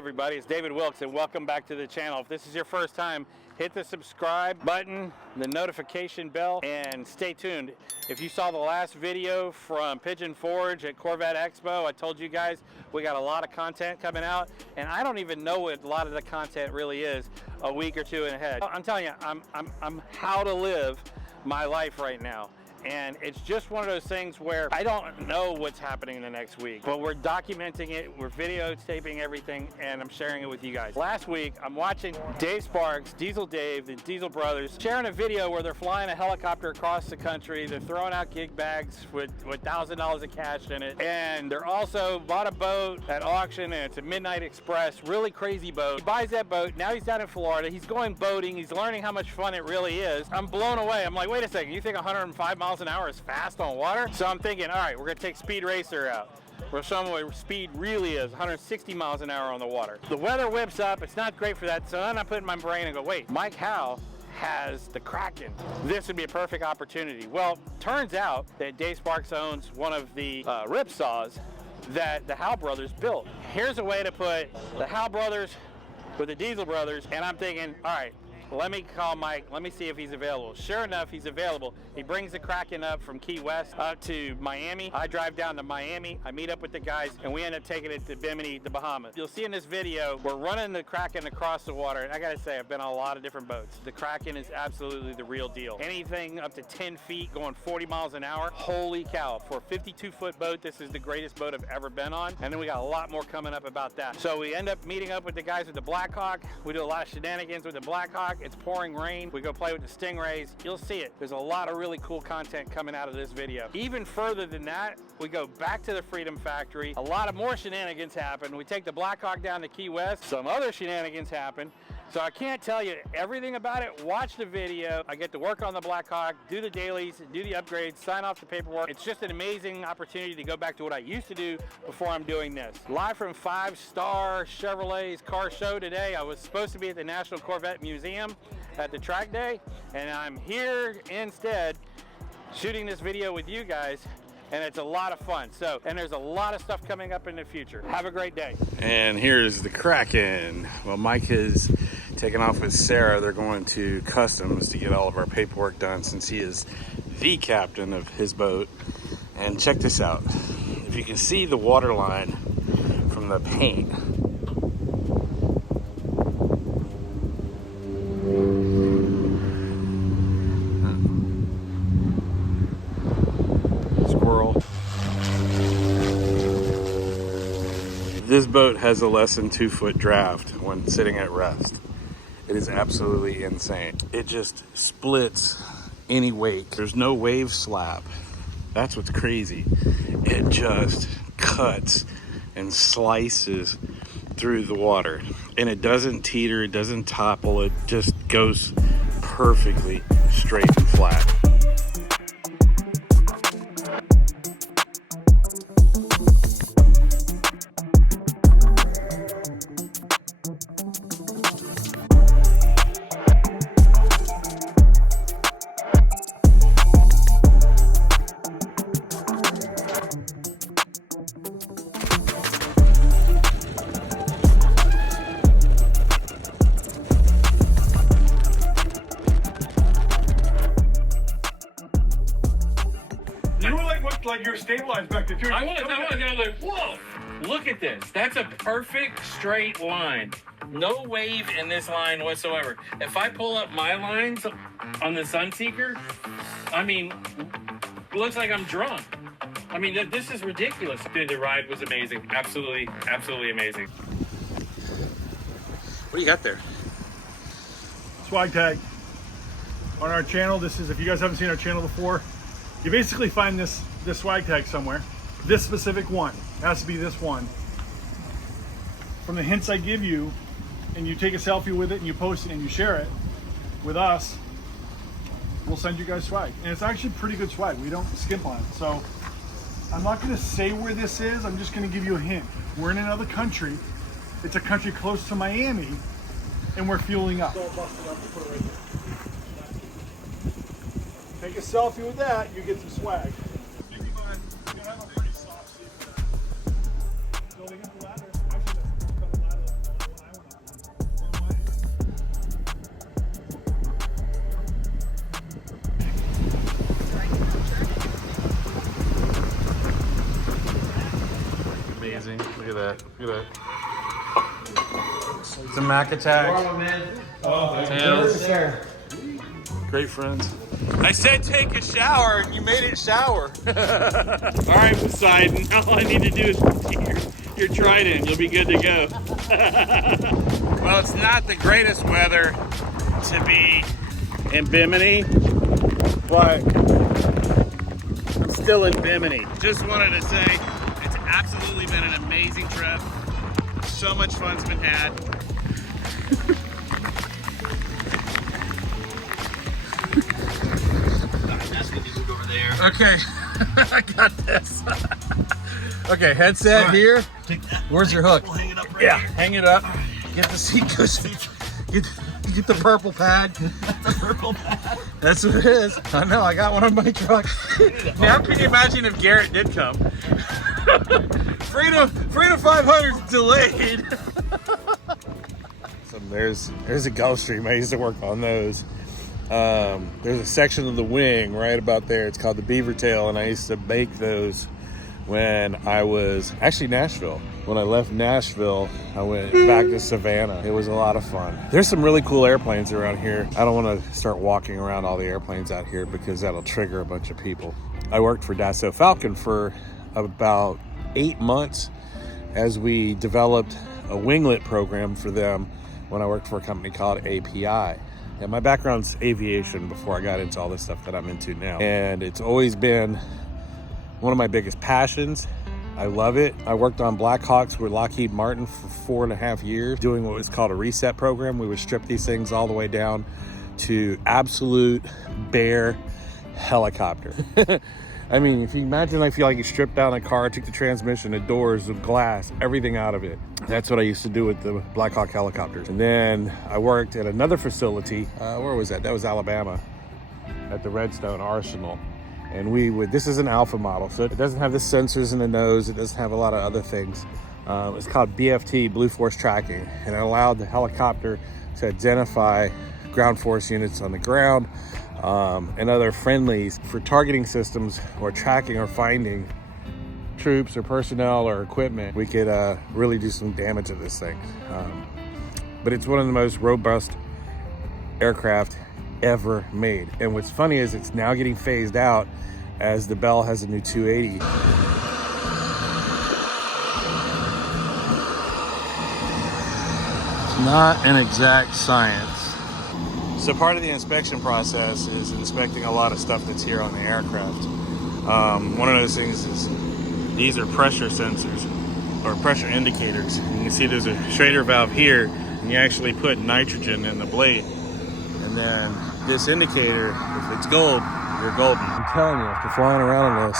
everybody, it's David Wilkes and welcome back to the channel. If this is your first time, hit the subscribe button, the notification bell, and stay tuned. If you saw the last video from Pigeon Forge at Corvette Expo, I told you guys we got a lot of content coming out, and I don't even know what a lot of the content really is a week or two ahead. I'm telling you, I'm how to live my life right now. And it's just one of those things where I don't know what's happening in the next week, but we're documenting it, we're videotaping everything, and I'm sharing it with you guys. Last week, I'm watching Dave Sparks, Diesel Dave, the Diesel brothers, sharing a video where they're flying a helicopter across the country. They're throwing out gig bags with $1,000 of cash in it. And they're also bought a boat at auction, and it's a Midnight Express, really crazy boat. He buys that boat, now he's down in Florida, he's going boating, he's learning how much fun it really is. I'm blown away. I'm like, wait a second, you think 105 miles an hour is fast on water? So I'm thinking, all right, we're gonna take Speed Racer out. We'll show them what speed really is, 160 miles an hour on the water. The weather whips up, it's not great for that, so then I put in my brain and go, wait, Mike Howe has the Kraken. This would be a perfect opportunity. Well, turns out that Dave Sparks owns one of the ripsaws that the Howe brothers built. Here's a way to put the Howe brothers with the Diesel brothers, and I'm thinking, all right, let me call Mike, let me see if he's available. Sure enough, he's available. He brings the Kraken up from Key West up to Miami. I drive down to Miami, I meet up with the guys, and we end up taking it to Bimini, the Bahamas. You'll see in this video, we're running the Kraken across the water, and I gotta say, I've been on a lot of different boats. The Kraken is absolutely the real deal. Anything up to 10 feet, going 40 miles an hour, holy cow. For a 52-foot boat, this is the greatest boat I've ever been on, and then we got a lot more coming up about that. So we end up meeting up with the guys with the Blackhawk. We do a lot of shenanigans with the Blackhawk. It's pouring rain. We go play with the Stingrays. You'll see it. There's a lot of really cool content coming out of this video. Even further than that, we go back to the Freedom Factory. A lot of more shenanigans happen. We take the Blackhawk down to Key West. Some other shenanigans happen. So I can't tell you everything about it. Watch the video. I get to work on the Blackhawk, do the dailies, do the upgrades, sign off the paperwork. It's just an amazing opportunity to go back to what I used to do before I'm doing this. Live from 5 Star Chevrolet's car show today. I was supposed to be at the National Corvette Museum at the track day, and I'm here instead shooting this video with you guys, and it's a lot of fun. So, and there's a lot of stuff coming up in the future. Have a great day. And here's the Kraken. Well, Mike has taken off with Sarah. They're going to customs to get all of our paperwork done since he is the captain of his boat. And check this out. If you can see the water line from the paint, this boat has a less than 2-foot draft when sitting at rest. It is absolutely insane. It just splits any wake. There's no wave slap. That's what's crazy. It just cuts and slices through the water. And it doesn't teeter, it doesn't topple, it just goes perfectly straight and flat. Like you're stabilized back there too. I was like, whoa, look at this. That's a perfect straight line. No wave in this line whatsoever. If I pull up my lines on the Sunseeker, I mean, it looks like I'm drunk. I mean, this is ridiculous. Dude, the ride was amazing. Absolutely, absolutely amazing. What do you got there? Swag tag. On our channel, this is, if you guys haven't seen our channel before, you basically find this swag tag somewhere. This specific one. It has to be this one. From the hints I give you, and you take a selfie with it and you post it and you share it with us, we'll send you guys swag. And it's actually pretty good swag. We don't skimp on it. So I'm not gonna say where this is, I'm just gonna give you a hint. We're in another country. It's a country close to Miami, and we're fueling up. Take a selfie with that, you get some swag. So they got the ladder. Actually, that's got a ladder. Look at that. It's a Mac attack. Tails. Great friends. I said take a shower and you made it shower. All right, Poseidon. All I need to do is your trident. You'll be good to go. Well, it's not the greatest weather to be in Bimini, but I'm still in Bimini. Just wanted to say it's absolutely been an amazing trip. So much fun's been had. Okay, I got this. Okay, headset here. Where's your hook? Hang it up right here. Hang it up. Get the seat cushion. Get the purple pad. The purple pad. That's what it is. I know, I got one on my truck. Now can you imagine if Garrett did come? Freedom 500 is delayed. So there's a Gulfstream. I used to work on those. There's a section of the wing right about there. It's called the beaver tail, and I used to make those when I was actually Nashville. When I left Nashville, I went back to Savannah. It was a lot of fun. There's some really cool airplanes around here. I don't want to start walking around all the airplanes out here because that'll trigger a bunch of people. I worked for Dassault Falcon for about 8 months as we developed a winglet program for them when I worked for a company called API. Yeah, my background's aviation before I got into all this stuff that I'm into now. And it's always been one of my biggest passions. I love it. I worked on Blackhawks with Lockheed Martin for 4.5 years, doing what was called a reset program. We would strip these things all the way down to absolute bare helicopter. I mean, if you imagine, I feel like you stripped down a car, took the transmission, the doors, the glass, everything out of it. That's what I used to do with the Blackhawk helicopters. And then I worked at another facility. Where was that? That was Alabama, at the Redstone Arsenal. And this is an alpha model, so it doesn't have the sensors in the nose. It doesn't have a lot of other things. It's called BFT, Blue Force Tracking. And it allowed the helicopter to identify ground force units on the ground, and other friendlies for targeting systems or tracking or finding troops or personnel or equipment. We could really do some damage to this thing. But it's one of the most robust aircraft ever made. And what's funny is it's now getting phased out as the Bell has a new 280. It's not an exact science. So part of the inspection process is inspecting a lot of stuff that's here on the aircraft. One of those things is these are pressure sensors or pressure indicators. You can see there's a Schrader valve here, and you actually put nitrogen in the blade. And then this indicator, if it's gold, you're golden. I'm telling you, after flying around on this.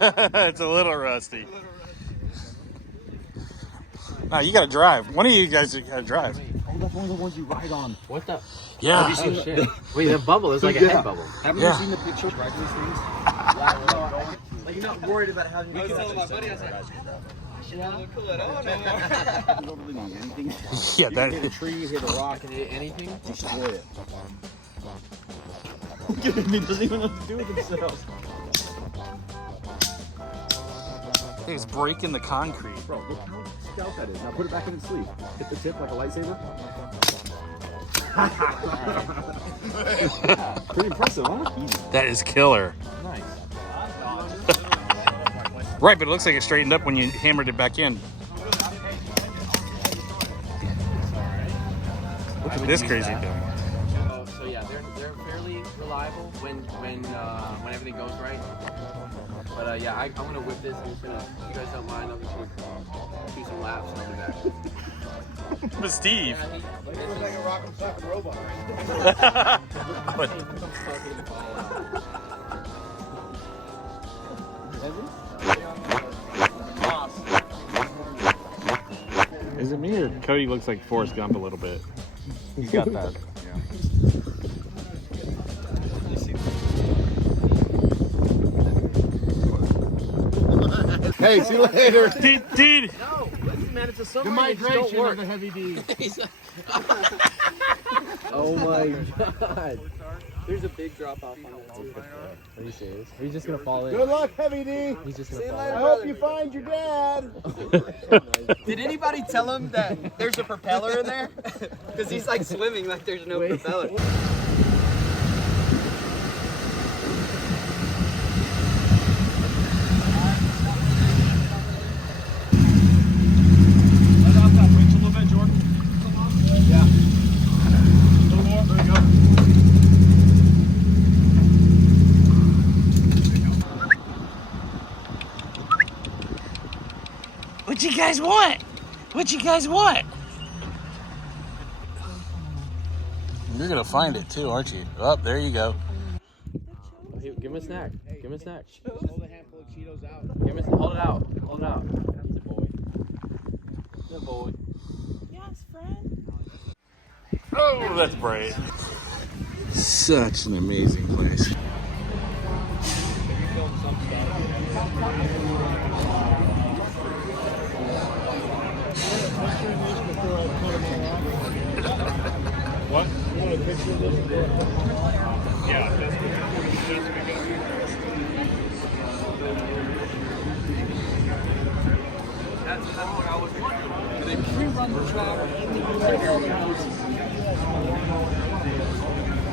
It's a little rusty. No, you gotta drive. One of you guys gotta drive. Oh, that's one of the ones you ride on. What the? Yeah. Have you seen shit? Wait, that bubble is like a head bubble. Haven't you seen the pictures riding these things? Like you're not worried about having to tell my buddy, I was like, Yeah, you that. hit a tree, you hit a rock, and hit anything, you should avoid it. He doesn't even know what to do with himself. It's breaking the concrete. Bro, look how stout that is. Now put it back in its sleeve. Hit the tip like a lightsaber. Pretty impressive, huh? Easy. That is killer. Nice. Right, but it looks like it straightened up when you hammered it back in. Look at this crazy thing. So yeah, they're fairly reliable when everything goes right. But yeah, I'm gonna whip this. I'm just gonna, if you guys don't mind, I'm just gonna do some laps and I'll be back. But Steve. It looks like a rock'em sock'em robot. Is it me or Cody looks like Forrest Gump a little bit? He's got that. Yeah. Hey, see you later. Dude. No, listen, man, it's a The submarine. migration of the heavy D. Oh my god. There's a big drop off on that too. Are you serious? Are you just gonna fall in? Good luck, heavy D. He's just gonna See you fall later. in. I hope you find your dad. Did anybody tell him that there's a propeller in there? Because he's like swimming like there's no propeller. Let off that winch a little bit, Jordan. Yeah. A little more. There you go. What you guys want? What you guys want? You're gonna find it too, aren't you? Oh, there you go. Oh, give him a snack. Give him a snack. Hold a handful of Cheetos out. Hold it out. Hold it out. He's a boy. He's a boy. Yes, friend. Oh, that's bright. Such an amazing place. What? You want a picture of this? Yeah, that's good. That's what I was wondering. They pre-run the track in the US.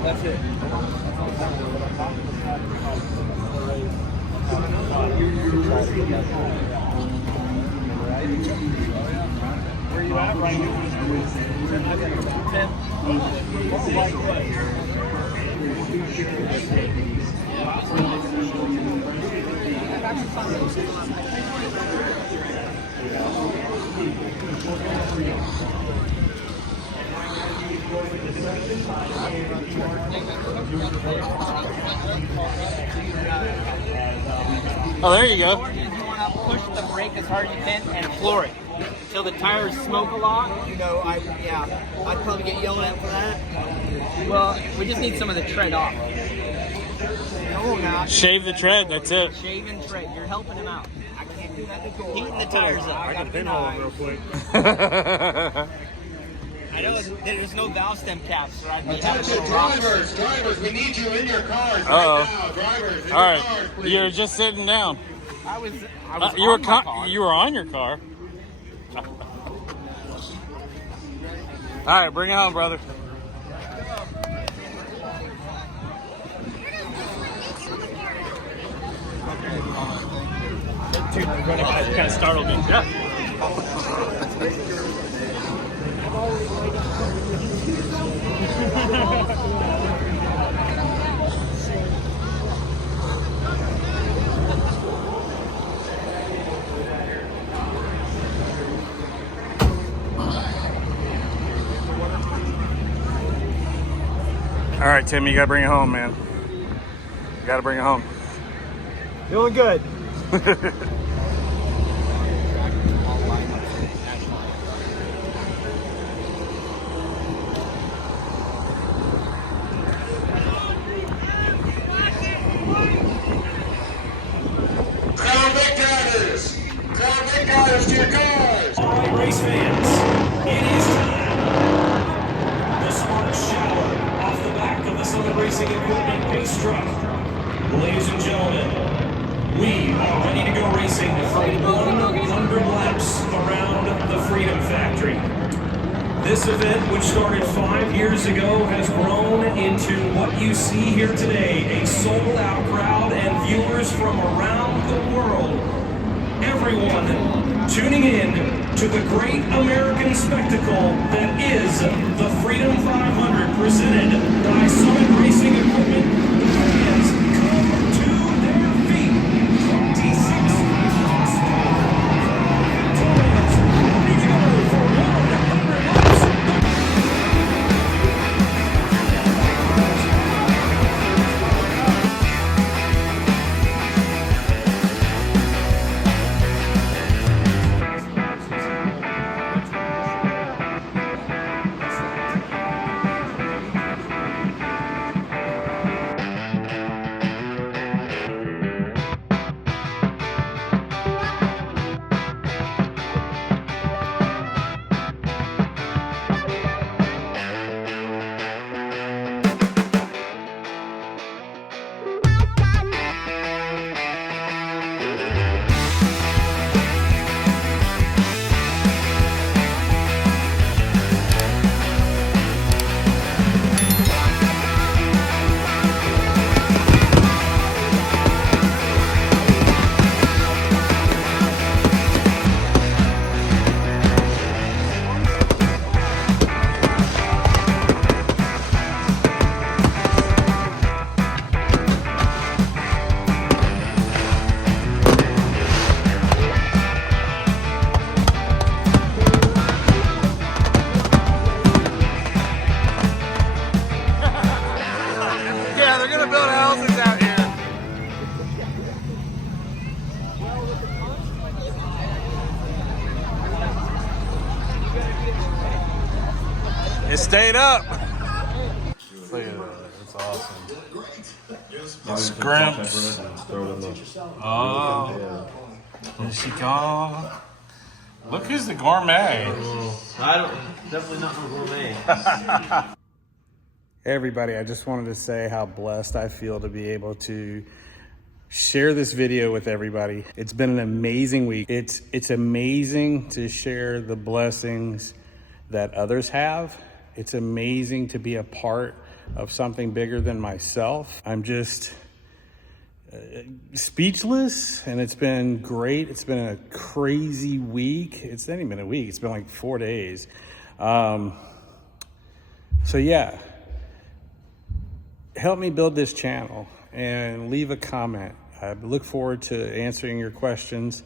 That's it. Where you at right now? 10. Oh, there you go. You want to push the brake as hard as you can and floor it until the tires smoke a lot. You know, I'd probably get yelled at for that. Well, we just need some of the tread off. No, not. Shave the tread, that's it. Shave and tread. You're helping him out. I can't do that to go. Heating the tires up. I can pinhole him real quick. I know there's no valve stem caps, so I'd be having Attention to rock. drivers, we need you in your cars Uh-oh. right now. Drivers, in All your right, cars, please. you're just sitting down. I was You were on my car. you were on your car. All right, bring it home, brother. Dude, running kind of startled me. Yeah. All right, Tim, you gotta bring it home, man. You gotta bring it home. Feeling good. Crown Vic drivers to your cars. All right, race fans, it is time. The smart shower off the back of the Summit Racing Equipment pace truck. Ladies and gentlemen, we are ready to go racing for 100 laps around the Freedom Factory. This event, which started 5 years ago, has grown into what you see here today, a sold-out crowd and viewers from around the world. Everyone tuning in to the great American spectacle that is the Freedom 500 presented by Summit Racing Equipment. Fans, come to their feet. It stayed up. Look at that. It's awesome. Scrimps. Oh. There she go. Look who's the gourmet. Definitely not no gourmet. Hey everybody, I just wanted to say how blessed I feel to be able to share this video with everybody. It's been an amazing week. It's amazing to share the blessings that others have. It's amazing to be a part of something bigger than myself. I'm just speechless, and it's been great. It's been a crazy week. It's not even been a week. It's been like 4 days. So yeah, help me build this channel and leave a comment. I look forward to answering your questions.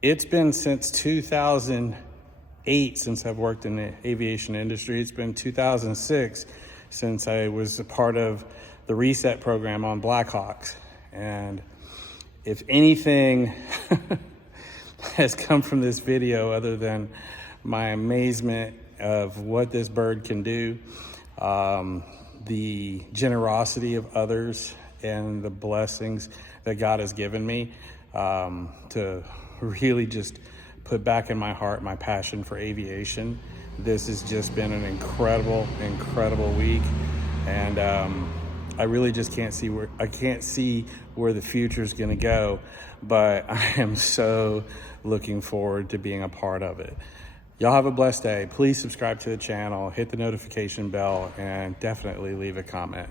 It's been since 2008 since I've worked in the aviation industry. It's been 2006 since I was a part of the reset program on Blackhawks. And if anything has come from this video other than my amazement of what this bird can do, the generosity of others, and the blessings that God has given me, to really just put back in my heart my passion for aviation. This has just been an incredible, incredible week. And I really just can't see where the future is going to go, but I am so looking forward to being a part of it. Y'all have a blessed day. Please subscribe to the channel, hit the notification bell, and definitely leave a comment.